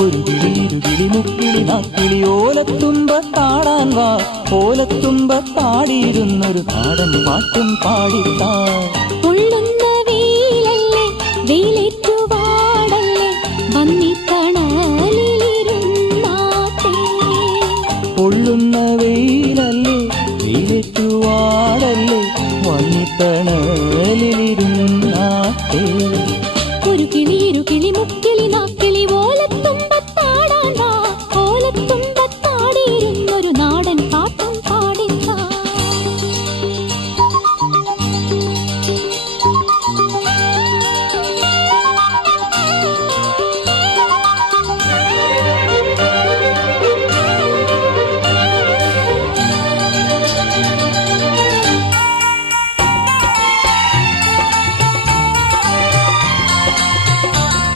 ഒരു കിളി ഇരുകിളി മുക്കിളി നാക്കിളി ഓലത്തുമ്പത്താടാൻ വാ. ഓലത്തുമ്പത്താടിയിരുന്നൊരു നാടൻ പാട്ടും പാടിത്താ. പൊള്ളുന്ന വെയിലല്ലേ വെയിലേറ്റു വാടല്ലേ വന്നിത്തണലിരുന്നാട്ടെ. പൊള്ളുന്ന വെയിലല്ലേ വെയിലേറ്റു വാടല്ലേ വന്നിത്തണലിരുന്നാട്ടെ. ഒരു കിളി ഇരു കിളി മുക്കിളി നാക്കിളി